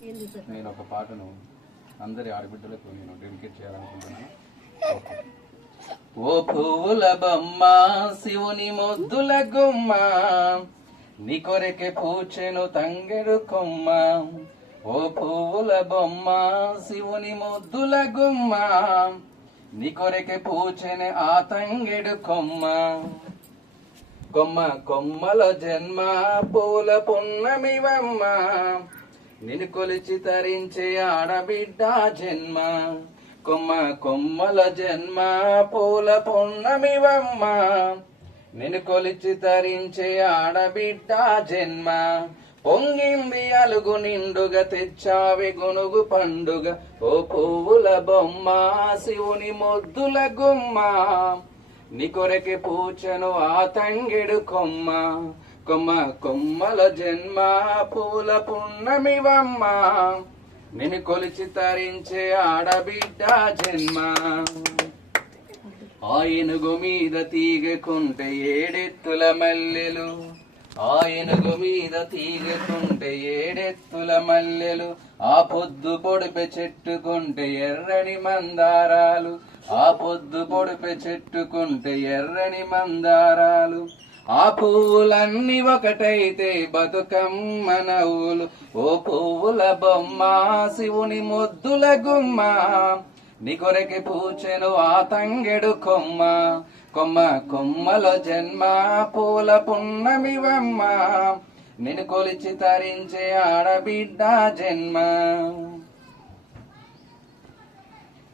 నేను ఒక పాటను అందరి ఆడబిడ్డలకు నేను డెడికేట్ చేయాలనుకుంటున్నాను. ఓ పువ్వుల బొమ్మ శివుని మొద్దుల గుమ్మ, నీ కొరకే పూచెను తంగెడు కొమ్మ. ఓ పువ్వుల బొమ్మ శివుని మొద్దుల గుమ్మ, నీ కొరకే పూచెను ఆ తంగెడు కొమ్మ. కొమ్మ కొమ్మల జన్మ పూల పున్నమివమ్మ, నిన్ను కొలిచి తరించే ఆడబిడ్డ జన్మ. కొమ్మ కొమ్మల జన్మ పూల పున్నమివమ్మ, నిన్ను కొలిచి తరించే ఆడబిడ్డ జన్మ. పొంగింది అలుగు నిండుగా తెచ్చావి గునుగు పండుగ. ఓ పువ్వుల బొమ్మ శివుని మొద్దుల గుమ్మ, నీ కొరకే పూచెను ఆ తంగెడు కొమ్మ. కొమ్మ కొమ్మల జన్మ పూల పున్నమివమ్మ, నిన్ను కొలిచి తరించే ఆడబిడ్డ జన్మ. ఆ ఏనుగు మీద తీగకుంటే ఏడెత్తుల మల్లెలు, ఆ ఏనుగు మీద తీగకుంటే ఏడెత్తుల మల్లెలు. ఆ పొద్దు పొడిపె చెట్టుకుంటే ఎర్రని మందారాలు, ఆ పొద్దు పొడిపె చెట్టుకుంటే ఎర్రని మందారాలు. ఆ పువ్వులన్నీ ఒకటైతే బతుకమ్మ నవ్వులు. ఓ పువ్వుల బొమ్మ శివుని మొద్దుల గుమ్మ, నీ కొరకే పూచెను ఆ తంగెడు కొమ్మ. కొమ్మ కొమ్మల జన్మ పూల పున్నమివమ్మ, నిన్ను కొలిచి తరించే ఆడబిడ్డ జన్మ.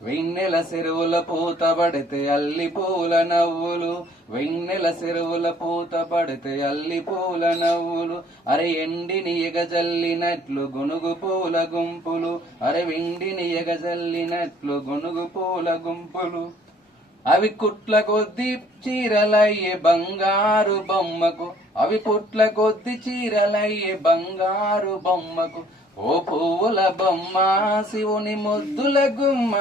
వెన్నెల చెరువుల పూత పడితే అల్లి పూల నవ్వులు, వెన్నెల చెరువుల పూత పడితే అల్లి పూల నవ్వులు. అరే ఎండిని ఎగజల్లినట్లు గునుగు పూల గుంపులు, అరే వెండిని ఎగజల్లినట్లు గునుగు పూల గుంపులు. అవి కుట్ల కొద్ది చీరలయ్యే బంగారు బొమ్మకు, అవి కుట్ల కొద్ది చీరలయ్యే బంగారు బొమ్మకు. ఓ పువ్వుల బొమ్మ శివుని మొద్దుల గుమ్మ,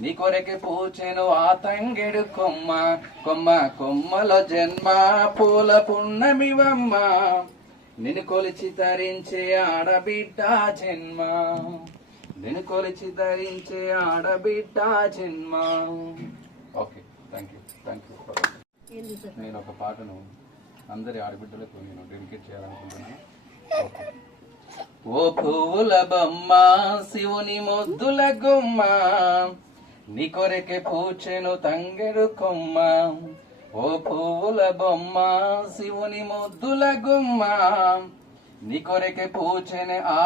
నీ కొరకే పూచెను ఆ తంగెడు కొమ్మ. కొమ్మ కొమ్మల జన్మ పూల పున్నమివమ్మ, నిన్ను కొలిచి తరించే ఆడబిడ్డ జన్మ. నిన్ను కొలిచి ధరించే ఆడబిడ్డ జన్మ. Okay, thank you. నేను ఒక పాటను అందరి ఆడబిడ్డలకు నేను డెడికేట్ చేయాలనుకుంటున్నాను. ఓ పువ్వుల బొమ్మ శివుని మొద్దుల గుమ్మ, నీ కొరకే పూచెను తంగెడు కొమ్మ. ఓ పువ్వుల బొమ్మ శివుని మొద్దుల గుమ్మ, నీ కొరకే పూచెను ఆ